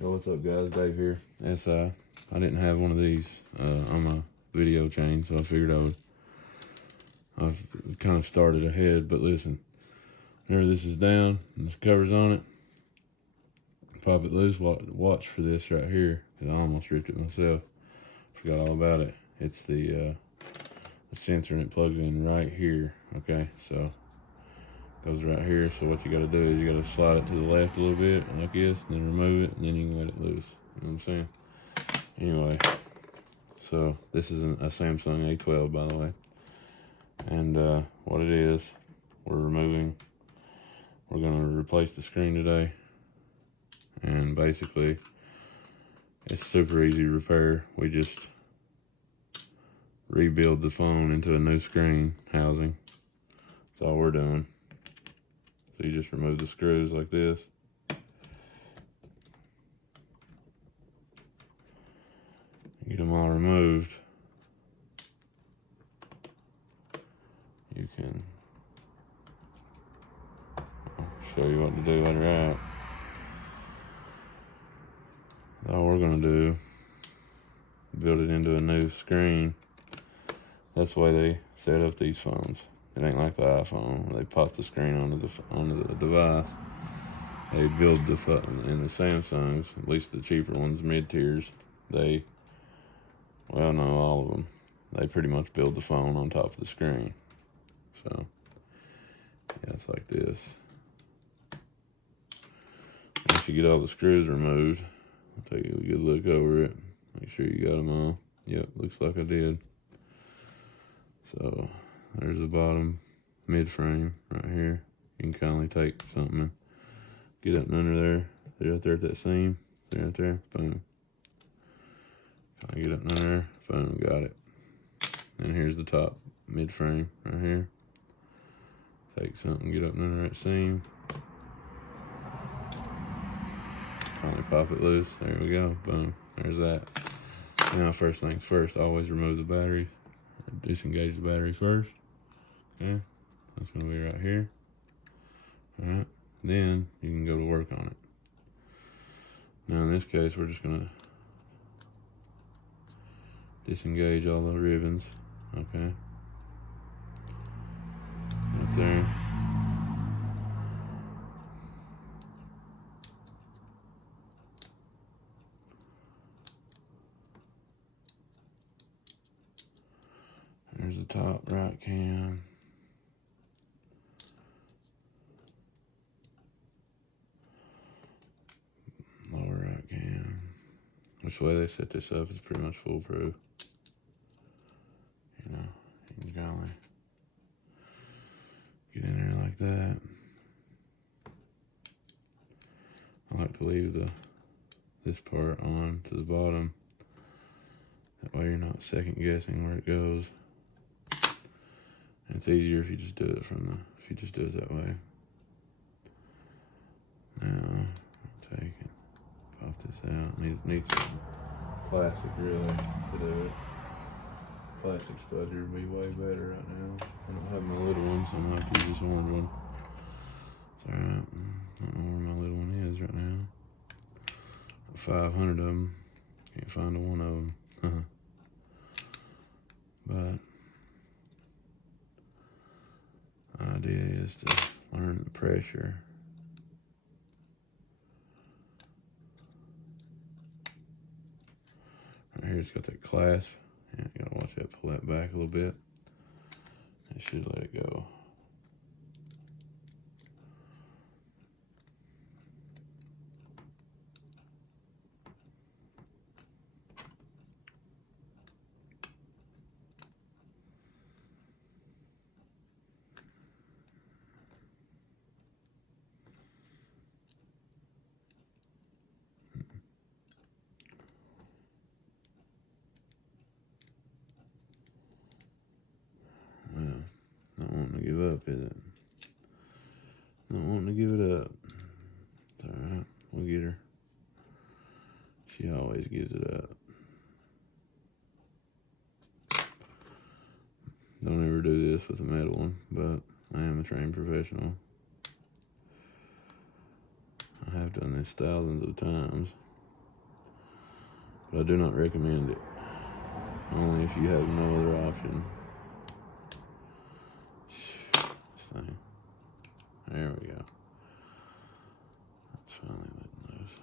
Yo, what's up, guys? Dave here. SI. I didn't have one of these on my video chain, so I figured I've kind of started ahead. But listen, whenever this is down and this cover's on it, pop it loose. Watch for this right here, because I almost ripped it myself. Forgot all about it. It's the sensor, and it plugs in right here. Okay, so goes right here. So what you got to do is you got to slide it to the left a little bit like this, and then remove it, and then you can let it loose. You know what I'm saying? Anyway, so this is a Samsung A12, by the way, and what it is, we're going to replace the screen today, and basically it's super easy to repair. We just rebuild the phone into a new screen housing. That's all we're doing. So you just remove the screws like this. Get them all removed. You can, I'll show you what to do later out. All we're gonna do, build it into a new screen. That's the way they set up these phones. It ain't like the iPhone. They pop the screen onto the device. They build the phone in the Samsungs, at least the cheaper ones, mid tiers. Well, no, all of them. They pretty much build the phone on top of the screen. So yeah, it's like this. Once you get all the screws removed, I'll take a good look over it. Make sure you got them all. Yep, looks like I did. So there's the bottom mid frame right here. You can kindly take something and get up under there. See right there at that seam. See right there. Boom. Kind of get up under there. Boom. Got it. And here's the top mid frame right here. Take something, get up under that seam. Finally pop it loose. There we go. Boom. There's that. Now, first things first, always remove the battery. Disengage the battery first. Okay. That's going to be right here. Alright. Then you can go to work on it. Now, in this case, we're just going to disengage all the ribbons. Okay. Right there. There's the top right cam. Lower right cam. Which way they set this up is pretty much foolproof. You know, you can kind of get in there like that. I like to leave this part on to the bottom. That way you're not second guessing where it goes. And it's easier if you just do it if you just do it that way. Now, I'll take it, pop this out. Need some plastic really to do it. Plastic spudger would be way better right now. I don't have my little one, so I'm gonna have to use this orange one. It's alright. I don't know where my little one is right now. 500 of them. Can't find a one of them. But the idea is to learn the pressure. Right here, it's got that clasp. Yeah, you gotta watch that, pull that back a little bit. It should let it go. Not wanting to give up, is it? Not wanting to give it up. It's alright, we'll get her. She always gives it up. Don't ever do this with a metal one, but I am a trained professional. I have done this thousands of times. but I do not recommend it. Only if you have no other option. This thing. There we go. That's finally letting loose.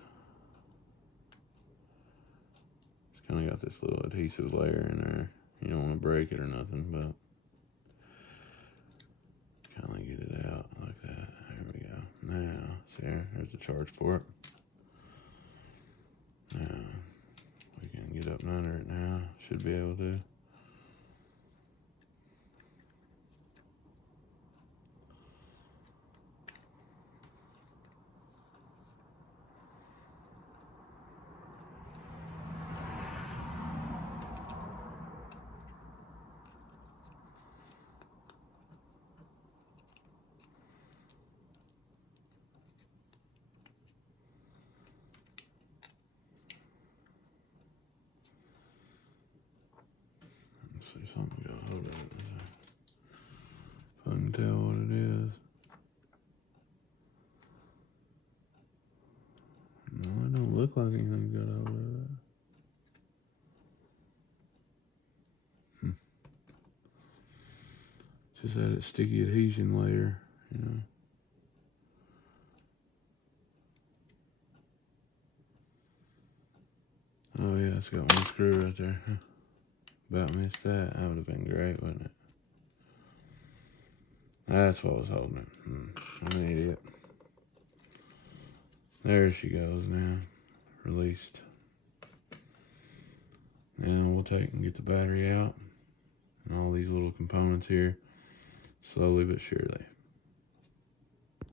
It's kind of got this little adhesive layer in there. You don't want to break it or nothing, but kind of get it out like that. There we go. Now, see there's the charge port. Now, we can get up and under it now. Should be able to. See something got a hold of it. If I can tell what it is. No, it don't look like anything got a hold of it. Just had a sticky adhesion layer, you know. Oh yeah, it's got one screw right there. About missed that. That would have been great, wouldn't it? That's what was holding it. I'm an idiot. There she goes now. Released. Now we'll take and get the battery out. And all these little components here. Slowly but surely.